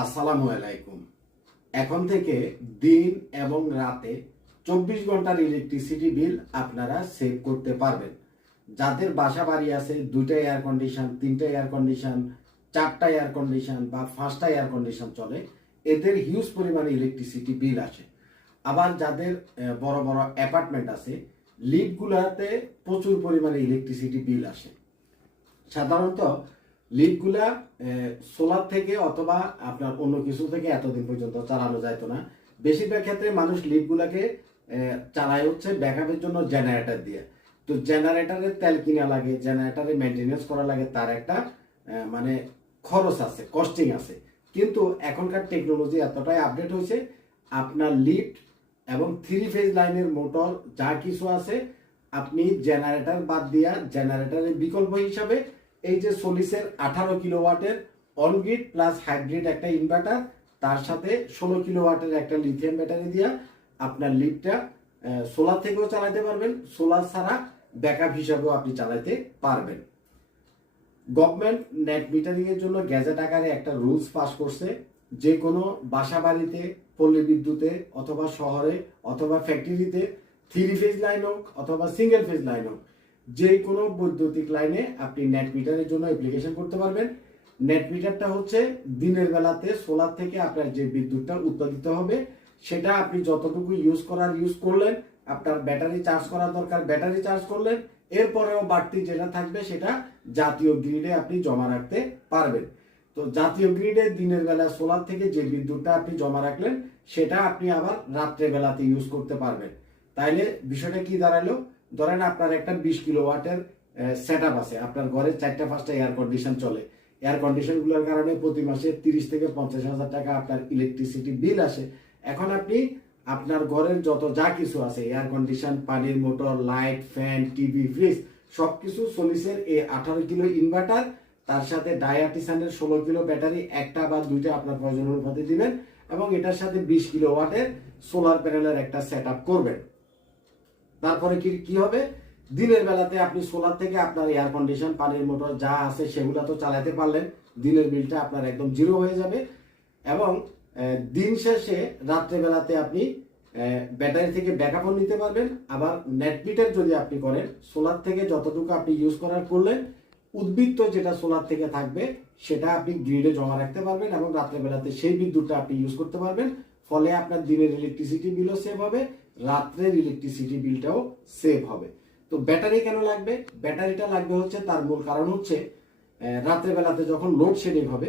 আসসালামু আলাইকুম। এখন থেকে দিন এবং রাতে 24 ঘন্টার ইলেকট্রিসিটি বিল আপনারা সেভ করতে পারবেন। যাদের বাসা বাড়ি আছে, 2টা এয়ার কন্ডিশন, 3টা এয়ার কন্ডিশন, 4টা এয়ার কন্ডিশন বা 5টা এয়ার কন্ডিশন চলে, এদের হিউজ পরিমাণে ইলেকট্রিসিটি বিল আসে। আবার যাদের বড় বড় অ্যাপার্টমেন্ট আছে, লিফটগুলোতে প্রচুর পরিমাণে ইলেকট্রিসিটি বিল আসে। সাধারণত লিফটগুলা সোলার থেকে অথবা আপনার অন্য কিছু থেকে এতদিন পর্যন্ত চালানো যাইতো না। বেশিরভাগ ক্ষেত্রে মানুষ লিফটগুলাকে চালায় হচ্ছে ব্যাকআপের জন্য জেনারেটর দিয়ে। তো জেনারেটরের তেল কিনা লাগে, জেনারেটরে মেনটেনেন্স করা লাগে, তার একটা মানে খরচ আছে, কস্টিং আছে। কিন্তু এখনকার টেকনোলজি এতটাই আপডেট হয়েছে, আপনার লিফট এবং 3 ফেজ লাইনের মোটর যা কিছু আছে, আপনি জেনারেটর বাদ দিয়া জেনারেটরের বিকল্প হিসাবে এই যে সোলিসের 18 কিলোওয়াটের অনগ্রিড প্লাস হাইব্রিড একটা ইনভার্টার, তার সাথে 16 কিলোওয়াটের একটা লিথিয়াম ব্যাটারি দিয়া আপনার লিফটটা সোলার থেকেও চালাতে পারবেন, সোলার ছাড়া ব্যাকআপ হিসাবেও আপনি চালাতে পারবেন। গভর্নমেন্ট নেট মিটারিং এর জন্য গ্যাজেট আকারে একটা রুলস পাস করছে। যে কোনো বাসা বাড়িতে, পল্লী বিদ্যুতে অথবা শহরে অথবা ফ্যাক্টরিতে 3 ফেজ লাইন হোক অথবা সিঙ্গেল ফেজ লাইন হোক, যে কোনো বৈদ্যুতিক লাইনে আপনি নেট মিটারের জন্য অ্যাপ্লিকেশন করতে পারবেন। নেট মিটারটা হচ্ছে দিনের বেলাতে সোলার থেকে আপনার যে বিদ্যুৎটা উৎপাদিত হবে, সেটা আপনি যতটুকু ইউজ করলেন, আপনার ব্যাটারি চার্জ করা দরকার ব্যাটারি চার্জ করলেন, এরপরেও বাড়তি যেটা থাকবে সেটা জাতীয় গ্রিডে আপনি জমা রাখতে পারবেন। তো জাতীয় গ্রিডে দিনের বেলা সোলার থেকে যে বিদ্যুৎটা আপনি জমা রাখলেন, সেটা আপনি আবার রাত্রে বেলাতে ইউজ করতে পারবেন। তাইলে বিষয়টা কি দাঁড়ালো? ধরেন আপনার একটা 20 কিলোওয়াটের সেট আপ আছে, আপনার ঘরে 4টা-5টা এয়ার কন্ডিশন চলে। এয়ার কন্ডিশন গুলোর কারণে প্রতি মাসে 30 থেকে 50 হাজার টাকা আপনার ইলেকট্রিসিটি বিল আসে। এখন আপনি আপনার ঘরের যত যা কিছু আছে, এয়ার কন্ডিশন, পানির motor, light, fan, TV, fridge, সবকিছু সোলিসের এই 18 কিলো ইনভার্টার, তার সাথে ডায়াটিসানের 16 কিলো ব্যাটারি, একটা বা দুইটা আপনার প্রয়োজন অনুপাতে দিবেন এবং এটার সাথে 20 কিলোওয়াটের সোলার প্যানেলের একটা সেট আপ করবেন। তারপরে কি হবে? দিনের বেলাতে আপনি সোলার থেকে আপনার এয়ার কন্ডিশন, পানির মোটর যা আছে সেগুলো তো চালাতে পারলেন, দিনের বিলটা আপনার একদম জিরো হয়ে যাবে। এবং দিন শেষে রাত্রে বেলাতে আপনি ব্যাটারি থেকে ব্যাকআপও নিতে পারবেন। আবার নেট মিটার যদি আপনি করেন, সোলার থেকে যতটুকু আপনি ইউজ করলেন, উদ্বৃত্ত যেটা সোলার থেকে থাকবে সেটা আপনি গ্রিডে জমা রাখতে পারবেন এবং রাত্রে বেলাতে সেই বিদ্যুৎটা আপনি ইউজ করতে পারবেন। ফলে আপনার দিনের ইলেকট্রিসিটি বিলও সেভ হবে, রাত্রের ইলেকট্রিসিটি বিলটাও সেভ হবে। তো ব্যাটারি কেন লাগবে? ব্যাটারিটা লাগবে হচ্ছে, তার মূল কারণ হচ্ছে রাত্রে বেলাতে যখন লোডশেডিং হবে